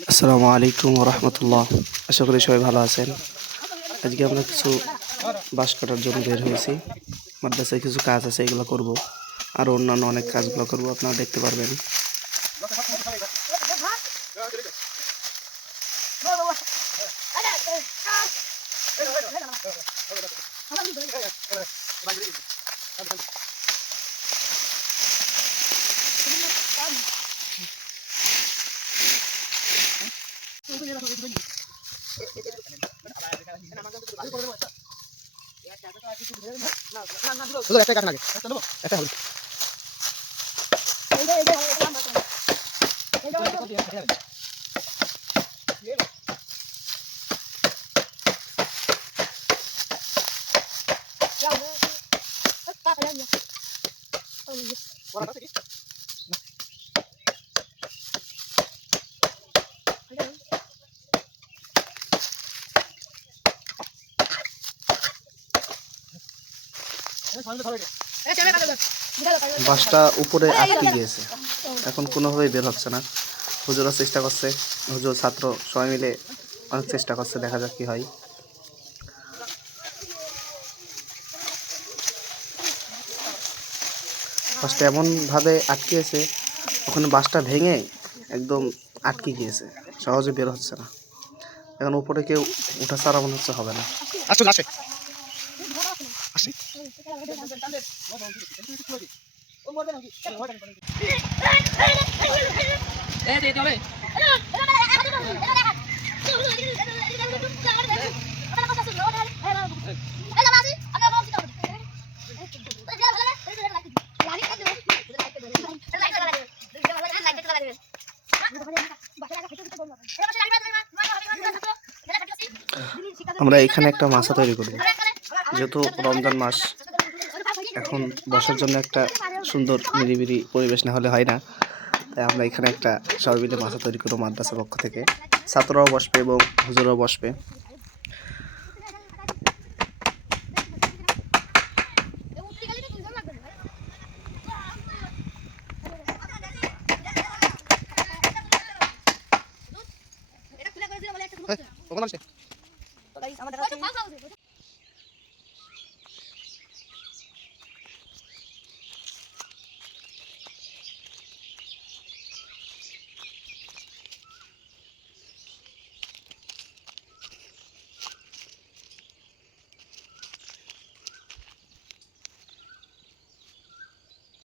আসসালামু আলাইকুম রহমতুল্লাহ। আশা করি সবাই ভালো আছেন। আজকে আমরা কিছু বাঁশ কাটার জন্য বের হয়েছি। মাদ্রাসায় কিছু কাজ আছে, এগুলো করব। আর অন্যান্য অনেক কাজগুলো করব, আপনারা দেখতে পারবেন। একটা কাজ লাগে, একটা হবে। বাঁশটা উপরে আটকে গিয়েছে, এখন কোনোভাবেই বের হচ্ছে না। হুজুরও চেষ্টা করছে, হুজুর ছাত্র সবাই মিলে অনেক চেষ্টা করছে, দেখা যাক কি হয়। বাঁশটা এমনভাবে আটকেছে, ওখানে বাঁশটা ভেঙে একদম আটকে গিয়েছে, সহজে বের হচ্ছে না। এখন উপরে কেউ উঠা ছাড়া মনে হচ্ছে হবে না। আমরা এখানে একটা মাছা তৈরি করব, যেহেতু রমজান মাস, এখন বসার জন্য একটা সুন্দর নিরিবিলি পরিবেশ না হলে হয় না। তাই আমরা এখানে একটা সবাই মিলে মাছা তৈরি করবো মাদ্রাসার পক্ষ থেকে। ছাত্ররাও বসবে এবং হুজুরাও বসবে। ওখানে